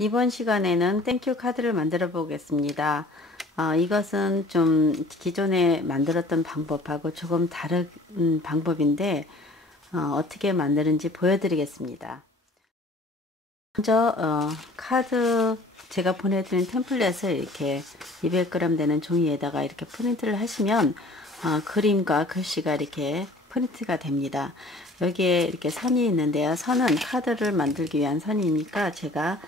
이번 시간에는 땡큐 카드를 만들어 보겠습니다. 이것은 좀 기존에 만들었던 방법하고 조금 다른 방법인데 어떻게 만드는지 보여드리겠습니다. 먼저 카드 제가 보내드린 템플릿을 이렇게 200g 되는 종이에다가 이렇게 프린트를 하시면 그림과 글씨가 이렇게 프린트가 됩니다. 여기에 이렇게 선이 있는데요. 선은 카드를 만들기 위한 선이니까 제가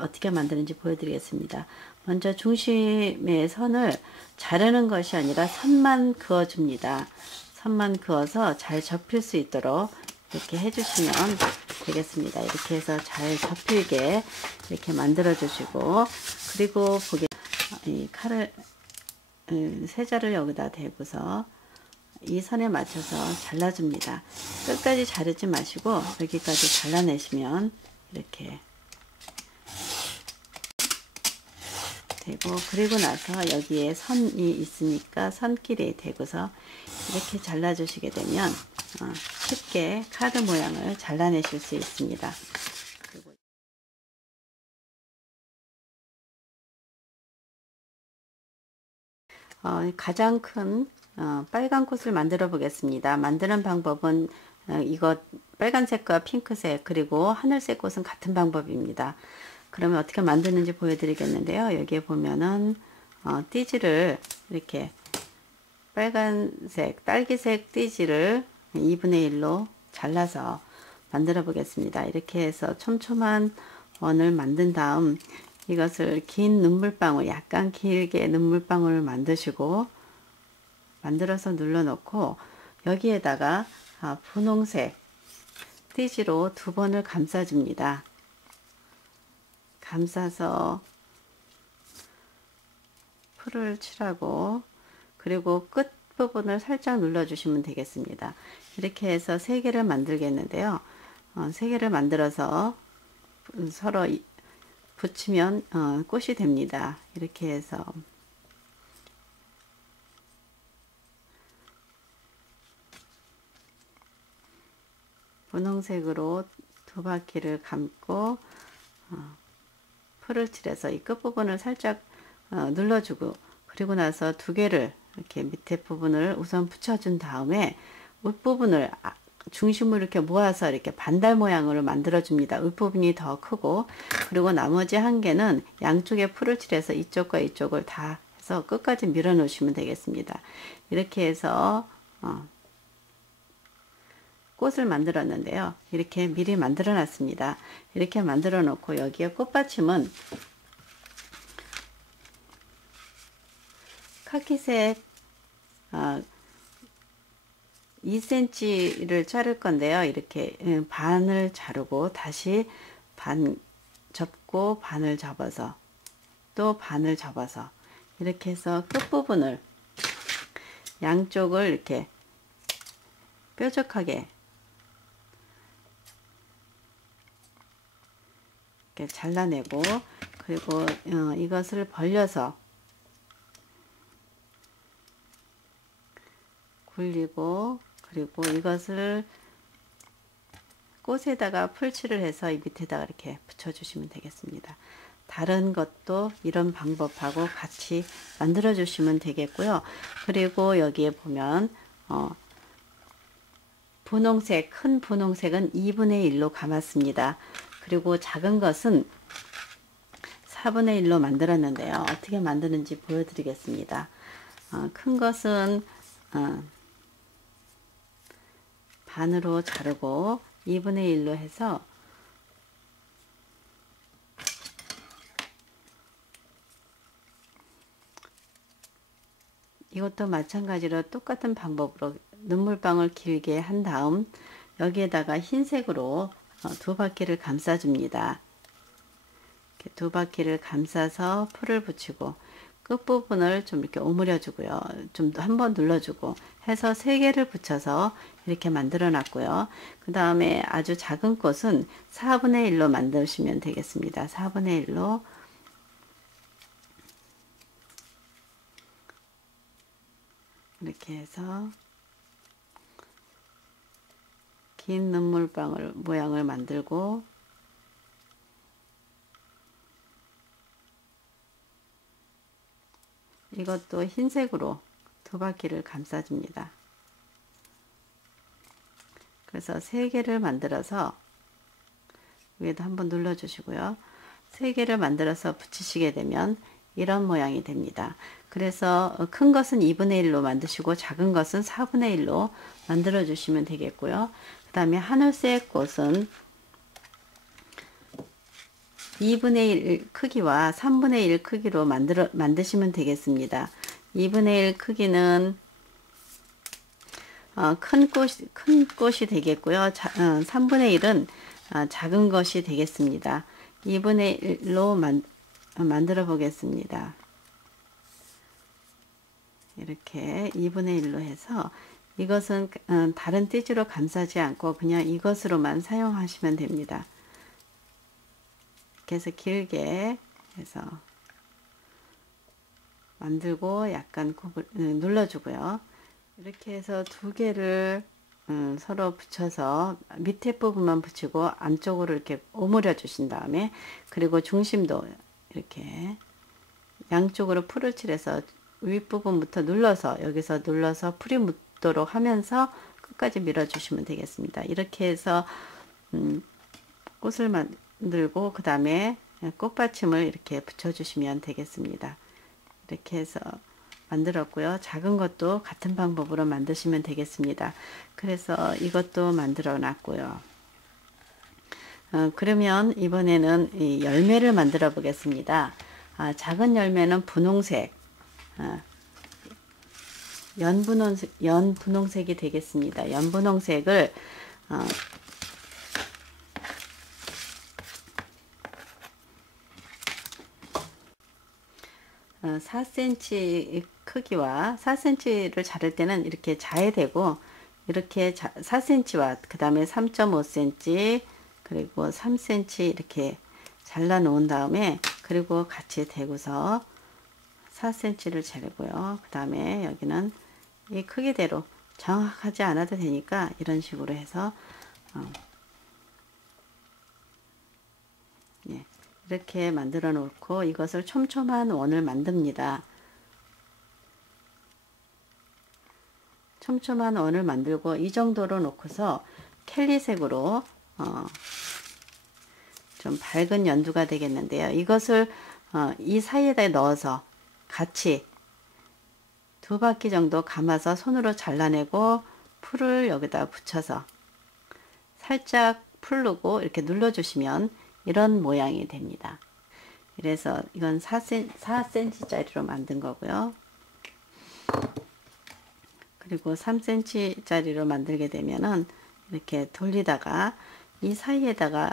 어떻게 만드는지 보여드리겠습니다. 먼저 중심의 선을 자르는 것이 아니라 선만 그어줍니다. 선만 그어서 잘 접힐 수 있도록 이렇게 해주시면 되겠습니다. 이렇게 해서 잘 접히게 이렇게 만들어 주시고, 그리고 이 칼을 세자를 여기다 대고서 이 선에 맞춰서 잘라줍니다. 끝까지 자르지 마시고 여기까지 잘라내시면 이렇게 되고, 그리고 나서 여기에 선이 있으니까 선끼리 대고서 이렇게 잘라 주시게 되면 쉽게 카드 모양을 잘라내실 수 있습니다. 그리고 가장 큰 빨간 꽃을 만들어 보겠습니다. 만드는 방법은 이거 빨간색과 핑크색 그리고 하늘색 꽃은 같은 방법입니다. 그러면 어떻게 만드는지 보여드리겠는데요. 여기에 보면은 띠지를 이렇게 빨간색, 딸기색 띠지를 2분의 1로 잘라서 만들어 보겠습니다. 이렇게 해서 촘촘한 원을 만든 다음 이것을 긴 눈물방울, 약간 길게 눈물방울을 만들어서 눌러 놓고 여기에다가 분홍색 띠지로 2번을 감싸 줍니다. 감싸서 풀을 칠하고, 그리고 끝 부분을 살짝 눌러 주시면 되겠습니다. 이렇게 해서 3개를 만들겠는데요. 3개를 만들어서 서로 붙이면 꽃이 됩니다. 이렇게 해서 분홍색으로 2바퀴를 감고 풀을 칠해서 이 끝부분을 살짝 눌러주고, 그리고 나서 2개를 이렇게 밑에 부분을 우선 붙여준 다음에 윗부분을 중심으로 이렇게 모아서 이렇게 반달 모양으로 만들어 줍니다. 윗부분이 더 크고, 그리고 나머지 1개는 양쪽에 풀을 칠해서 이쪽과 이쪽을 다 해서 끝까지 밀어 놓으시면 되겠습니다. 이렇게 해서 꽃을 만들었는데요. 이렇게 미리 만들어 놨습니다. 이렇게 만들어 놓고 여기에 꽃받침은 카키색 2cm를 자를 건데요. 이렇게 반을 자르고 다시 반 접고 반을 접어서 또 반을 접어서 이렇게 해서 끝부분을 양쪽을 이렇게 뾰족하게 이렇게 잘라내고, 그리고 이것을 벌려서 굴리고, 그리고 이것을 꽃에다가 풀칠을 해서 이 밑에다가 이렇게 붙여주시면 되겠습니다. 다른 것도 이런 방법하고 같이 만들어 주시면 되겠고요. 그리고 여기에 보면 분홍색, 큰 분홍색은 2분의 1로 감았습니다. 그리고 작은 것은 4분의 1로 만들었는데요. 어떻게 만드는지 보여드리겠습니다. 큰 것은 반으로 자르고 2분의 1로 해서 이것도 마찬가지로 똑같은 방법으로 눈물방울 길게 한 다음 여기에다가 흰색으로 2바퀴를 감싸 줍니다. 이렇게 2바퀴를 감싸서 풀을 붙이고 끝부분을 좀 이렇게 오므려 주고요. 좀 한번 눌러주고 해서 3개를 붙여서 이렇게 만들어 놨고요. 그 다음에 아주 작은 꽃은 4분의 1로 만드시면 되겠습니다. 4분의 1로 이렇게 해서 긴 눈물방울 모양을 만들고, 이것도 흰색으로 두 바퀴를 감싸줍니다. 그래서 3개를 만들어서 위에도 한번 눌러 주시고요. 3개를 만들어서 붙이시게 되면 이런 모양이 됩니다. 그래서 큰 것은 2분의 1로 만드시고 작은 것은 4분의 1로 만들어 주시면 되겠고요. 그 다음에 하늘색 꽃은 2분의 1 크기와 3분의 1 크기로 만드시면 되겠습니다. 2분의 1 크기는 큰 꽃이 되겠고요. 3분의 1은 작은 것이 되겠습니다. 2분의 1로 만들어 보겠습니다. 이렇게 2분의 1로 해서 이것은 다른 띠지로 감싸지 않고 그냥 이것으로만 사용하시면 됩니다. 이렇게 해서 길게 해서 만들고 약간 눌러주고요. 이렇게 해서 2개를 서로 붙여서 밑에 부분만 붙이고 안쪽으로 이렇게 오므려 주신 다음에, 그리고 중심도 이렇게 양쪽으로 풀을 칠해서 윗부분부터 눌러서 여기서 눌러서 풀이 묻도록 하면서 끝까지 밀어 주시면 되겠습니다. 이렇게 해서 꽃을 만들고 그 다음에 꽃받침을 이렇게 붙여 주시면 되겠습니다. 이렇게 해서 만들었고요. 작은 것도 같은 방법으로 만드시면 되겠습니다. 그래서 이것도 만들어 놨고요. 그러면 이번에는 이 열매를 만들어 보겠습니다. 작은 열매는 분홍색, 연분홍색이 되겠습니다. 연분홍색을 4cm 크기와 4cm를 자를 때는 이렇게 자야 되고, 이렇게 4cm와 그 다음에 3.5cm 그리고 3cm 이렇게 잘라 놓은 다음에, 그리고 같이 대고서 4cm를 재고요. 그 다음에 여기는 이 크기대로 정확하지 않아도 되니까 이런 식으로 해서 예, 이렇게 만들어 놓고 이것을 촘촘한 원을 만듭니다. 촘촘한 원을 만들고 이 정도로 놓고서 켈리색으로 좀 밝은 연두가 되겠는데요. 이것을 이 사이에다 넣어서 같이 2바퀴 정도 감아서 손으로 잘라내고 풀을 여기다 붙여서 살짝 풀르고 이렇게 눌러주시면 이런 모양이 됩니다. 그래서 이건 4cm 짜리로 만든 거고요. 그리고 3cm 짜리로 만들게 되면은 이렇게 돌리다가 이 사이에다가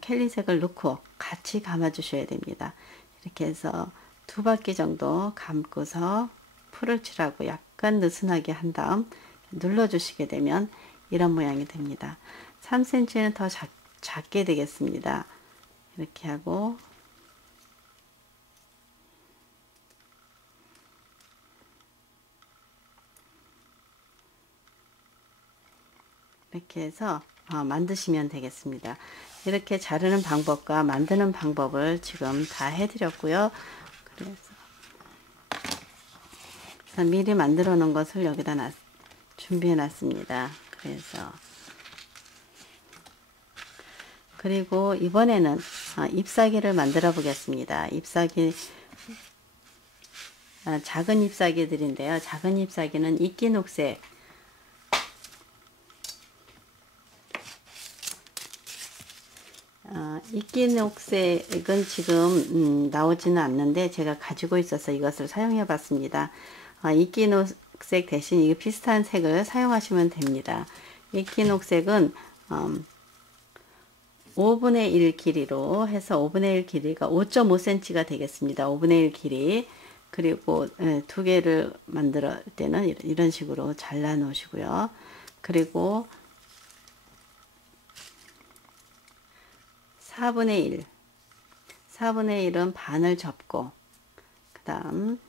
켈리색을 넣고 같이 감아 주셔야 됩니다. 이렇게 해서 2바퀴 정도 감고서 풀을 칠하고 약간 느슨하게 한 다음 눌러 주시게 되면 이런 모양이 됩니다. 3cm는 더 작게 되겠습니다. 이렇게 하고 이렇게 해서 만드시면 되겠습니다. 이렇게 자르는 방법과 만드는 방법을 지금 다 해드렸고요. 그래서 미리 만들어 놓은 것을 여기다 준비해 놨습니다. 그리고 이번에는 잎사귀를 만들어 보겠습니다. 잎사귀, 작은 잎사귀들인데요. 작은 잎사귀는 이끼녹색, 이끼녹색은 지금 나오지는 않는데 제가 가지고 있어서 이것을 사용해 봤습니다. 이끼녹색 대신 이 비슷한 색을 사용하시면 됩니다. 이끼녹색은 5분의 1 길이로 해서 5분의 1 길이가 5.5cm가 되겠습니다. 5분의 1 길이. 그리고 2개를 만들 때는 이런 식으로 잘라 놓으시고요. 그리고 4분의 1은 반을 접고 그 다음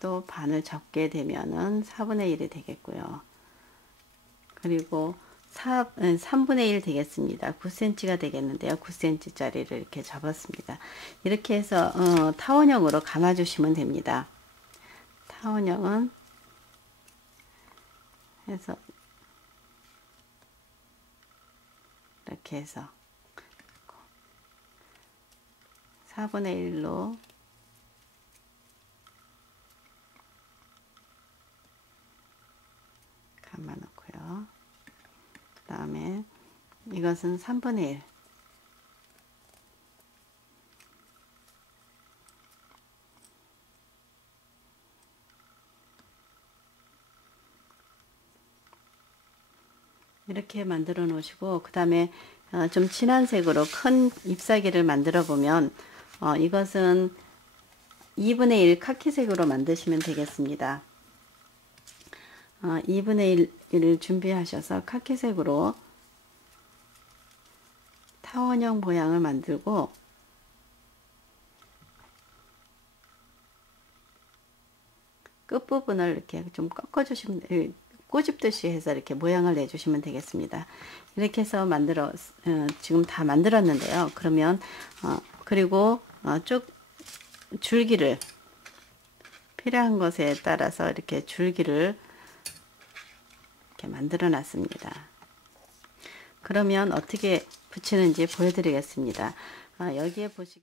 또 반을 접게 되면은 4분의 1이 되겠고요. 그리고 3분의 1 되겠습니다. 9cm가 되겠는데요. 9cm 짜리를 이렇게 접었습니다. 이렇게 해서 타원형으로 감아 주시면 됩니다. 타원형은 해서 이렇게 해서 4분의 1로 감아 놓고요. 그 다음에 이것은 3분의 1. 이렇게 만들어 놓으시고, 그 다음에 좀 진한 색으로 큰 잎사귀를 만들어 보면 이것은 2분의 1 카키색으로 만드시면 되겠습니다. 2분의 1을 준비하셔서 카키색으로 타원형 모양을 만들고, 끝부분을 이렇게 좀 꺾어주시면, 꼬집듯이 해서 이렇게 모양을 내주시면 되겠습니다. 이렇게 해서 지금 다 만들었는데요. 그러면 그리고 쭉 줄기를 필요한 것에 따라서 이렇게 줄기를 이렇게 만들어 놨습니다. 그러면 어떻게 붙이는지 보여드리겠습니다. 여기에 보시